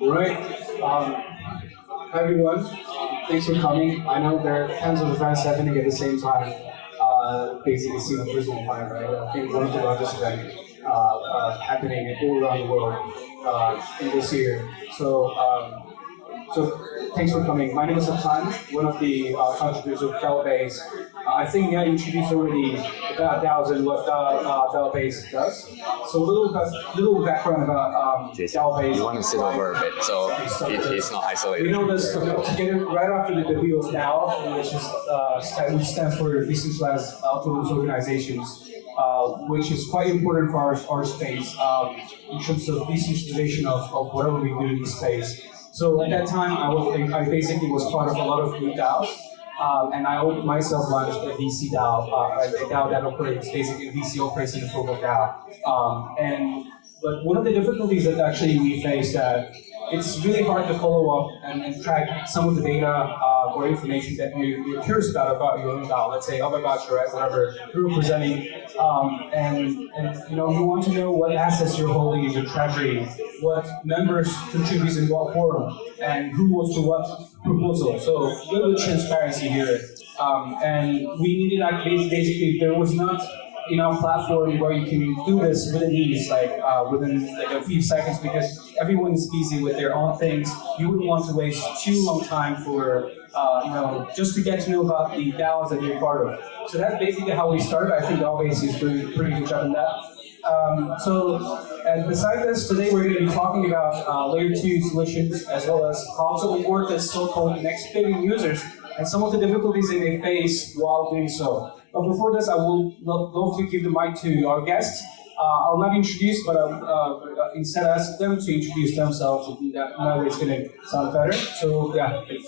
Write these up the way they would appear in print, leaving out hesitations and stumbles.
All right. Hi everyone. Thanks for coming. I know there are tons of events happening at the same time. Basically, personal time, right? I think one of the largest events happening all around the world in this year. So thanks for coming. My name is Hassan, one of the contributors of Base. I think I introduced already about DAOs and what Base does. So little background about Base. You want to sit over a bit so he's not isolated. We know this together right after the debut of DAO, which stands for Decentralized Autonomous Organizations, which is quite important for our space in terms of decentralization of whatever we do in this space. So at that time, I basically was part of a lot of new DAOs, and I myself launched a VC DAO, a DAO that operates basically VC operates in the form of DAO. But one of the difficulties that actually we face that it's really hard to follow up and track some of the data or information that you're curious about your own DAO. Let's say about your whatever you're representing, and you want to know what assets you're holding in your treasury, what members contribute in what forum, and who votes to what proposal. So a little bit of transparency here, and we needed basically there was not enough platform where you can do this within ease, within a few seconds, because everyone is busy with their own things. You wouldn't want to waste too long time for just to get to know about the DAOs that you're part of. So that's basically how we started. I think Base is doing a pretty good job in that. And besides this, today we're going to be talking about layer 2 solutions as well as how to onboard the so-called next billion users and some of the difficulties they may face while doing so. But before this, I will love to give the mic to our guests. I'll not introduce, but instead ask them to introduce themselves. That way it's going to sound better. So yeah, please.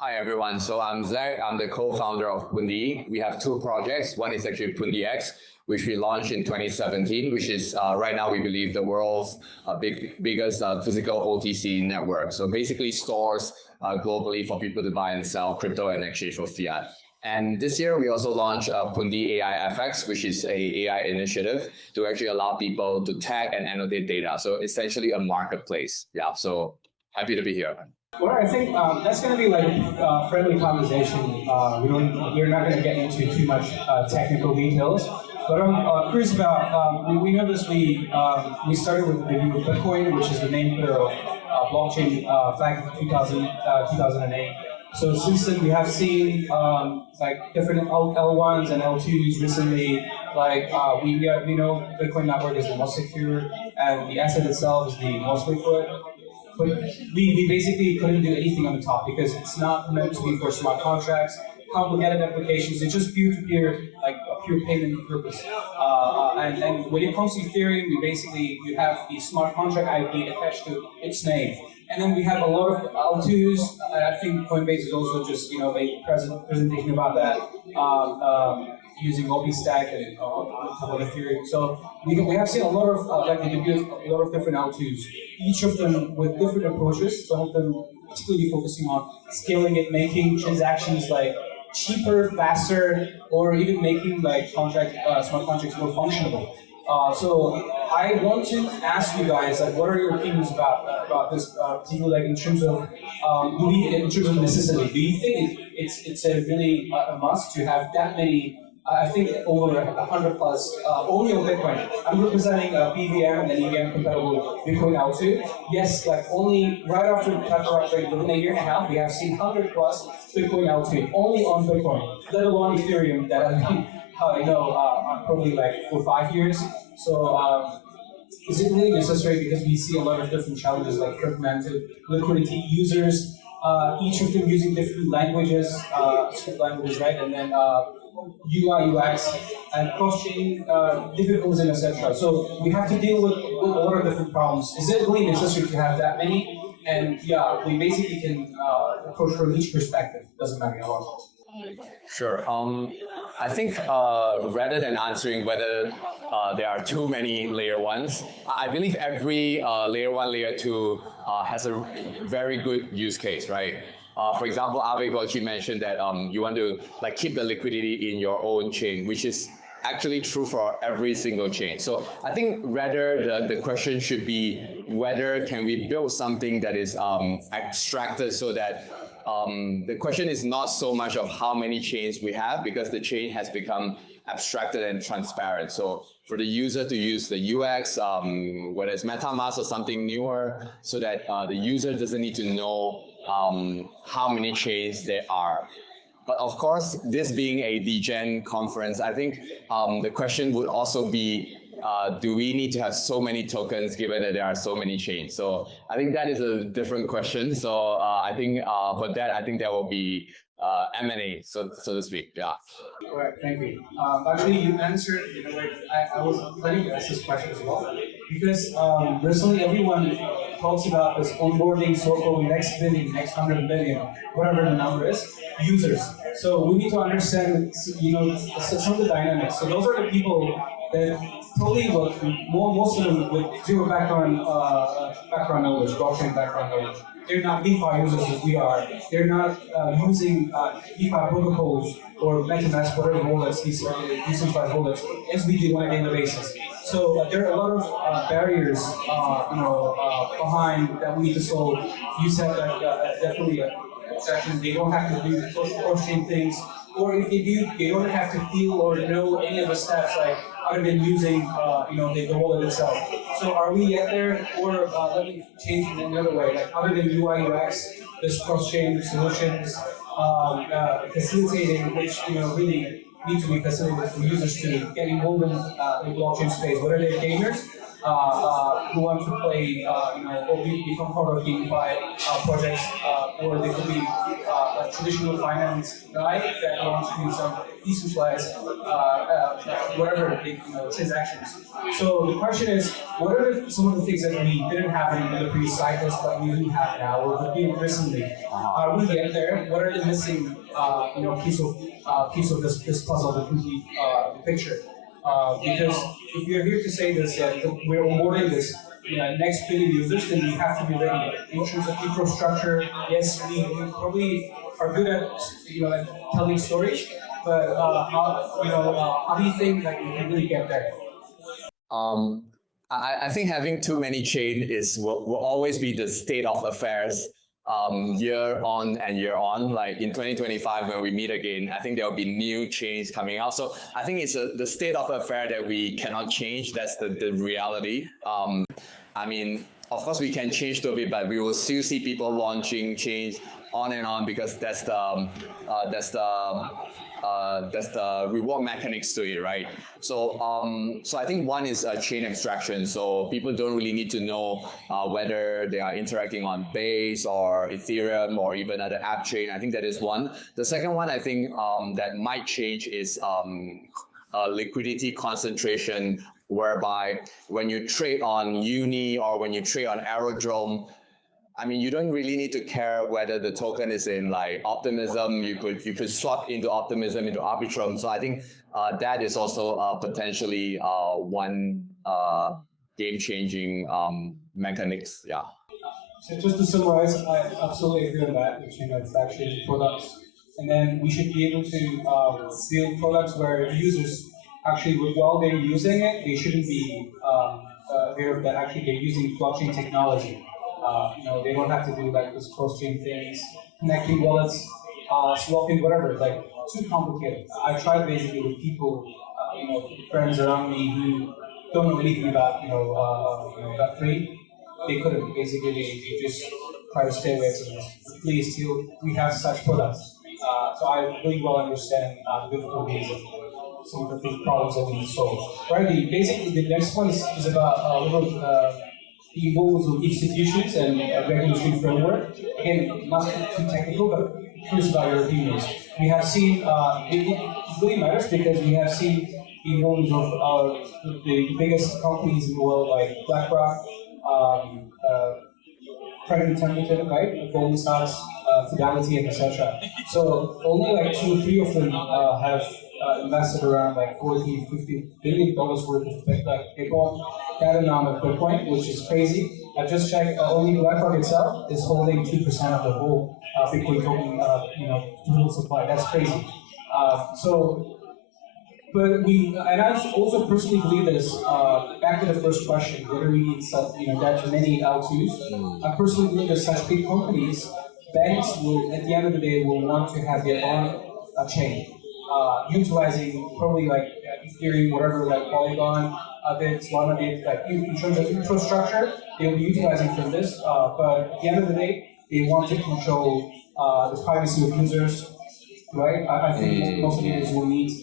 Hi everyone, so I'm Zach, I'm the co-founder of Pundi. We have two projects. One is actually Pundi X, which we launched in 2017, which is right now we believe the world's biggest physical OTC network. So basically stores globally for people to buy and sell crypto and exchange for fiat. And this year we also launched Pundi AI FX, which is a AI initiative to actually allow people to tag and annotate data. So essentially a marketplace. Yeah, so happy to be here. Well, I think that's going to be like a friendly conversation. We're not going to get into too much technical details. But I'm curious about, we know this, we started with the debut of Bitcoin, which is the name of blockchain back in 2008. So since then, we have seen different L1s and L2s recently. We know Bitcoin network is the most secure, and the asset itself is the most liquid. But we basically couldn't do anything on the top because it's not meant to be for smart contracts, complicated applications. It's just peer-to-peer, like a pure payment purpose. And when it comes to Ethereum, you have the smart contract ID attached to its name. And then we have a lot of L2s. I think Coinbase is also just a presentation about that. Using OpenStack and on top of Ethereum. So we have seen a lot of a lot of different L2s, each of them with different approaches. Some of them particularly focusing on scaling it, making transactions cheaper, faster, or even making smart contracts more functional. So I want to ask you guys, what are your opinions about this particular, in terms of necessity? Do you think it's a really a must to have that many? I think over 100 plus only on Bitcoin. I'm representing BVM and EVM compatible Bitcoin L2. Yes, only right after the upgrade within a year and a half, we have seen 100 plus Bitcoin L2 only on Bitcoin, let alone Ethereum that I've been, probably for 5 years. So is it really necessary? Because we see a lot of different challenges like fragmented liquidity, users, each of them using different languages, script languages, right? And then UI, UX, and cross-chain difficulties, and etc. So we have to deal with a lot of different problems. Is it really necessary to have that many? And yeah, we basically can approach from each perspective. Doesn't matter how long. Sure. I think rather than answering whether there are too many layer 1s, I believe every layer 1, layer 2 has a very good use case, right? For example, Avik mentioned that you want to keep the liquidity in your own chain, which is actually true for every single chain. So I think rather the question should be whether can we build something that is abstracted so that the question is not so much of how many chains we have, because the chain has become abstracted and transparent. So for the user to use the UX, whether it's MetaMask or something newer, so that the user doesn't need to know how many chains there are. But of course, this being a DGen conference, I think the question would also be, do we need to have so many tokens given that there are so many chains? So I think that is a different question. So I think for that, I think there will be M&A, so to speak. Yeah. All right, thank you. Actually, you answered in a way. I was planning to ask this question as well, because recently everyone talks about this onboarding so-called next billion, next 100 billion, whatever the number is, users. So we need to understand, some of the dynamics. So those are the people that totally, most of them with zero background knowledge, blockchain background knowledge. They're not DeFi users as we are. They're not using DeFi protocols or MetaMask, whatever wallets, decentralized wallets, as we do on a daily basis. So there are a lot of barriers, behind that we need to solve. You said that definitely section. They don't have to do cross-chain things, or if they do, they don't have to feel or know any of the steps like other than using the wallet itself. So are we yet there, or let me change it in another way? Like other than UI UX, this cross-chain solutions facilitating, which really need to be facilitated for users to get involved in the blockchain space. Whether they're gamers who want to play, or become part of GameFi projects, or they could be a traditional finance guy that wants to do some decentralized, whatever transactions. So the question is, what are some of the things that we didn't have in the previous cycles, but we do have now, or we're doing recently? Are we getting there? What are the missing, piece of this puzzle, the complete picture? Because if we are here to say this, we're onboarding this next billion users, then we have to be ready. In terms of infrastructure, yes, we probably are good at at telling stories, but how do you think that we can really get there? I think having too many chain will always be the state of affairs. Year on and year on, like in 2025 when we meet again, I think there will be new chains coming out. So I think it's the state of affair that we cannot change. That's the reality. I mean, of course we can change to it, but we will still see people launching chains on and on, because that's the reward mechanics to it, right? So so I think one is chain abstraction. So people don't really need to know whether they are interacting on Base or Ethereum or even other app chain. I think that is one. The second one I think that might change is liquidity concentration, whereby when you trade on Uni or when you trade on Aerodrome, I mean, you don't really need to care whether the token is in like Optimism. You could swap into Optimism into Arbitrum. So I think that is also potentially one game-changing mechanics. Yeah. So just to summarize, I absolutely agree on that. It's actually products, and then we should be able to build products where users actually, while they're using it, they shouldn't be aware that actually they're using blockchain technology. They don't have to do like this cross-chain things, connecting wallets, swapping, whatever. Like too complicated. I tried basically with people, friends around me who don't know anything about Web3. They couldn't. Basically, they just try to stay away from this. Please, till we have such products. So I really well understand the difficulties of some of the big problems that we need to solve. Right. Basically, the next one is about the involvement of institutions and regulatory framework. Again, not too technical, but curious about your opinions. We have seen, it really matters because we have seen the involvement of the biggest companies in the world like BlackRock, Credit Templeton, right? Goldman Sachs, Fidelity, and etc. So only like 2 or 3 of them have invested around like $40–50 billion worth of Bitcoin. They bought that amount of Bitcoin, which is crazy. I just checked. Only BlackRock itself is holding 2% of the whole Bitcoin token, total supply. That's crazy. So But and I also personally believe this. Back to the first question, whether we need such, that many L2s. I personally believe that such big companies, banks will, at the end of the day, will want to have their own chain, utilizing probably like Ethereum, whatever, like Polygon, bits, Lana bits, like in terms of infrastructure, they will be utilizing from this. But at the end of the day, they want to control the privacy of users. Right, I think most users will be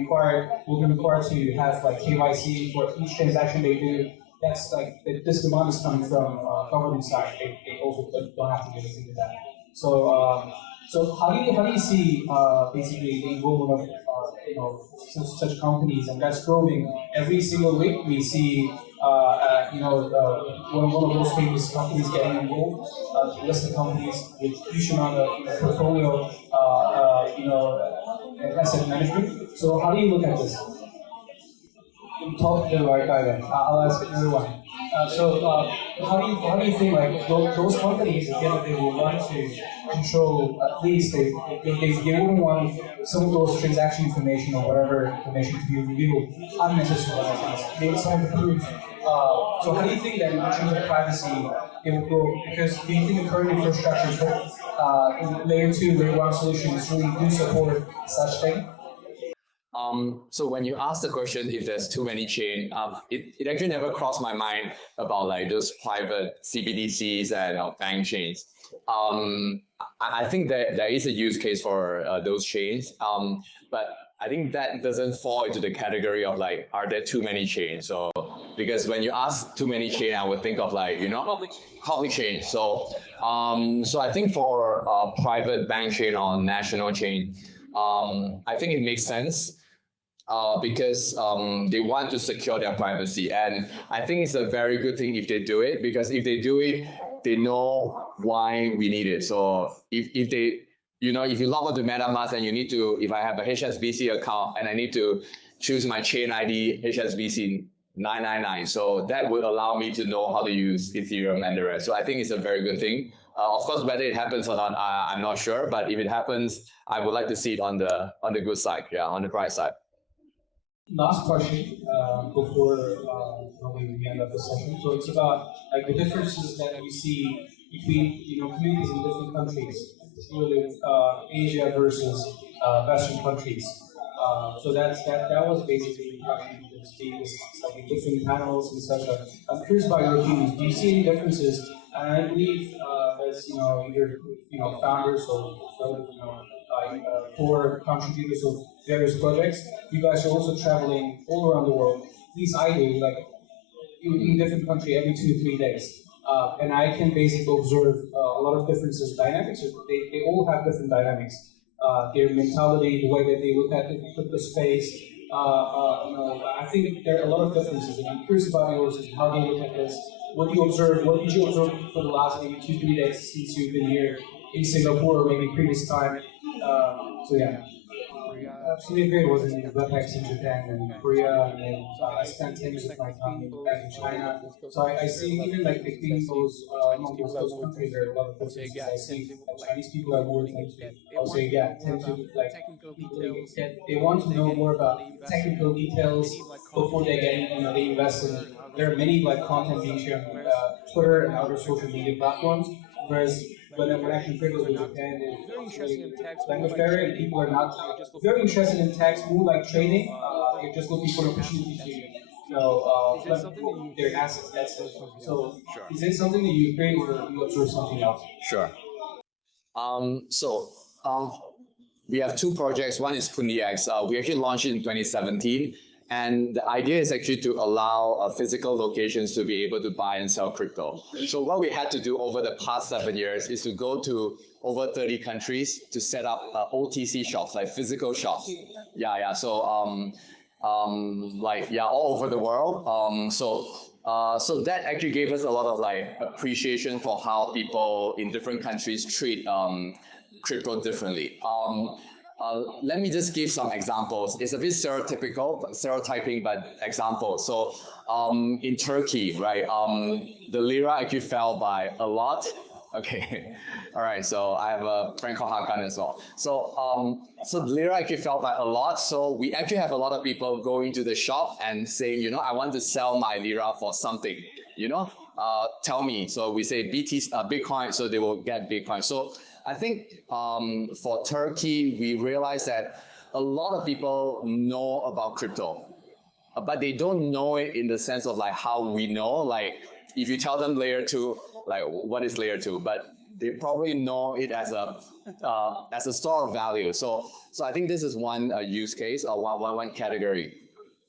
required to have like KYC for each transaction they do. That's like this demand is coming from government side. They also don't have to do anything with that. So how do you see basically the involvement of such companies, and that's growing every single week. We see one of those famous companies getting involved, listed companies with huge amount of portfolio, asset management. So how do you look at this? Talk to the right guy then. I'll ask another one. How do you think like those companies again they will want to control at least they wouldn't want some of those transaction information or whatever information to be revealed unnecessarily. They would sign the proof. So how do you think that in terms of privacy it will grow? Because do you think the current infrastructure in layer 2, layer 1 solutions really do support such thing? So when you ask the question if there's too many chain, it actually never crossed my mind about like those private CBDCs and bank chains. I think that there is a use case for those chains, but I think that doesn't fall into the category of like, are there too many chains? So because when you ask too many chain, I would think of like, public chain. So I think for a private bank chain or national chain, I think it makes sense. Because they want to secure their privacy, and I think it's a very good thing if they do it, because if they do it, they know why we need it. So if they, if you log on to MetaMask and you need to, if I have a HSBC account and I need to choose my chain ID HSBC 999, so that would allow me to know how to use Ethereum and the rest. So I think it's a very good thing. Of course, whether it happens or not, I'm not sure. But if it happens, I would like to see it on the good side, on the bright side. Last question before we end up the session. So it's about like the differences that we see between communities in different countries, particularly Asia versus Western countries. So that was basically the question. It's like different panels and such. I'm curious about your opinions. Do you see any differences? And I believe as either founders or core contributors of various projects, you guys are also traveling all around the world. At least I do, like in different country every 2-3 days. And I can basically observe a lot of differences, dynamics. They all have different dynamics. Their mentality, the way that they look at the space. I think there are a lot of differences. And I'm curious about yours and how they look at this. What do you observe? What did you observe for the last maybe 2-3 days since you've been here in Singapore or maybe previous time? So yeah. Absolutely agree. It was in WebEx in Japan and Korea, and then I spent 10 years of my time back in China. So I see even like between those those countries there are a lot of differences. I see Chinese people are more into, I would say, tend to like they want to know more about technical details before they get they invest in. There are many like content being shared on Twitter and other social media platforms, whereas when I compare those with Japan, it's really language barrier, and people are not very interested in tech, more like trading. They're just looking for an opportunity to their assets. That's it. So, is it something that you agree or you observe something else? Sure. We have two projects. One is Pundi X. We actually launched it in 2017. And the idea is actually to allow physical locations to be able to buy and sell crypto. So what we had to do over the past 7 years is to go to over 30 countries to set up OTC shops, like physical shops. So all over the world. So that actually gave us a lot of like appreciation for how people in different countries treat crypto differently. Let me just give some examples. It's a bit stereotyping, but examples. So in Turkey, right, the lira actually fell by a lot Okay. All right. So I have a friend called Hakan as well. So Lira actually felt like a lot. So we actually have a lot of people going to the shop and saying, I want to sell my Lira for something, tell me. So we say Bitcoin, so they will get Bitcoin. So I think for Turkey, we realized that a lot of people know about crypto, but they don't know it in the sense of like how we know. Like if you tell them layer 2, like what is layer 2, but they probably know it as a store of value. So I think this is one use case or one category.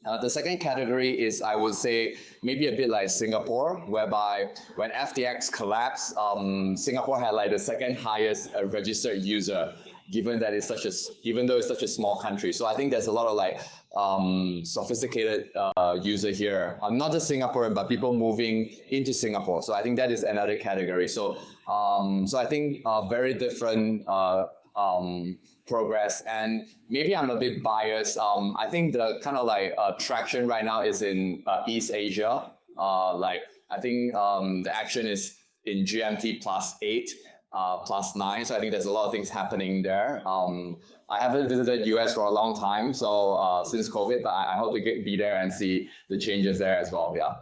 The second category is, I would say, maybe a bit like Singapore, whereby when FTX collapsed, Singapore had like the second highest registered user, given though it's such a small country. So I think there's a lot of like sophisticated user here, not just Singaporean, but people moving into Singapore. So I think that is another category. So I think very different progress, and maybe I'm a bit biased. I think the kind of like traction right now is in East Asia. Like I think the action is in GMT +8, +9. So I think there's a lot of things happening there. I haven't visited US for a long time, so since COVID, but I hope to be there and see the changes there as well. Yeah.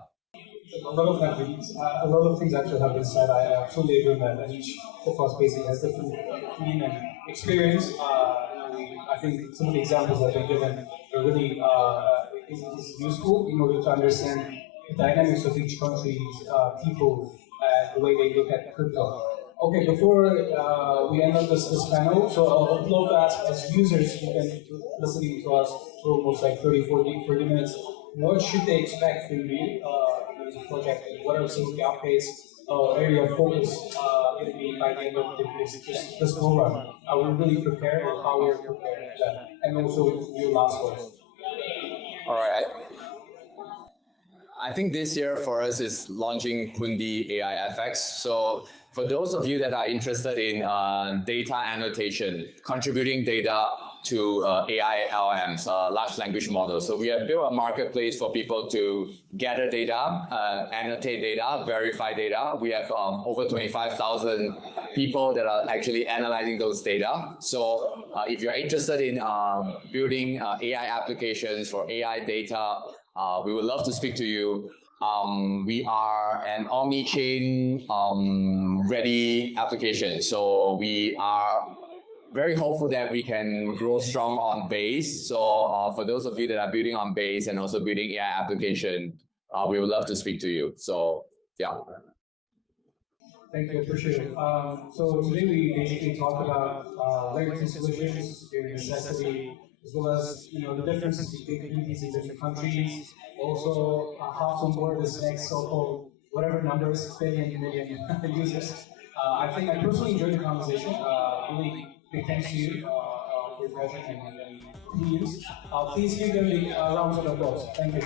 A lot of things actually have been said. I absolutely agree with that. Each of us basically has different theme and experience. I think some of the examples that have been given are really is useful in order to understand the dynamics of each country's people and the way they look at crypto. Okay, before we end up this panel, so I'd love to ask, as users who've been listening to us for almost like 30 minutes, what should they expect from you as a project? What are some of the updates or area of focus going to be by the end of this program? Are we really prepared, or how we're prepared? And also your last words. All right. I think this year for us is launching Pundi AI FX. So for those of you that are interested in data annotation, contributing data to AI LMs, large language models. So we have built a marketplace for people to gather data, annotate data, verify data. We have over 25,000 people that are actually analyzing those data. So if you're interested in building AI applications for AI data, we would love to speak to you. We are an omni-chain ready application. So we are very hopeful that we can grow strong on Base. So for those of you that are building on Base and also building AI application, we would love to speak to you. So yeah. Thank you, appreciate it. So today we basically talked about layer 2 solutions, their necessity, as well as the differences between communities in different countries. Also, how to onboard this next so-called whatever number is 6 billion million users. I think I personally enjoyed the conversation. Really big thanks to you for your presence and opinions. Please give them the rounds of applause. Thank you.